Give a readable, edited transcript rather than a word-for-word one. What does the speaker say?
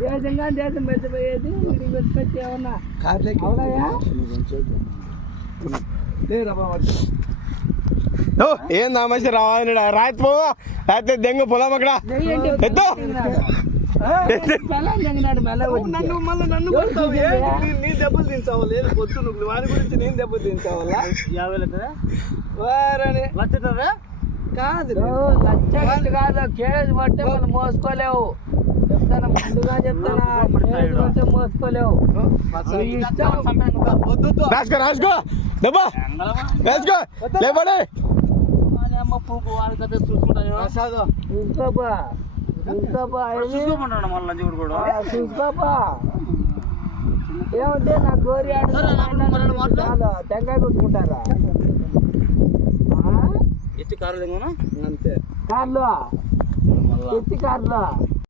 దేశంగా దేశం పెట్టిపోయేది పెట్టి ఏమన్నా అవునాయా ఏందా మంచి రావాలి రాత్రి పో రాత్రి దెంగ పొలం అక్కడ ఎత్తో నన్ను మళ్ళీ నన్ను నీ దెబ్బలు దించావా లేదు పొద్దు నువ్వు వారి గురించి నేను దెబ్బలు దించావాలా 50 వారని లచ్చదా కాదు లచ్చ కాదు కేజీ పట్టే మనం మోసుకోలేవు చెప్తాను ముందుగా చెప్తాను అంటే మోసుకోలేవు రాసుకో రాసుకో దెబ్బా రాసుకో లేపడే అమ్మ పూకు వారి కథ చూసుకుంటాను చూసుకోపా చూసుకోపా చూసుకోమంటాడు మళ్ళీ కూడా చూసుకోపా ఏమంటే నా గోరి టెంకాయ కొట్టుకుంటారా ఎత్తి కార్లు అంతే కార్లో ఎత్తి కార్లో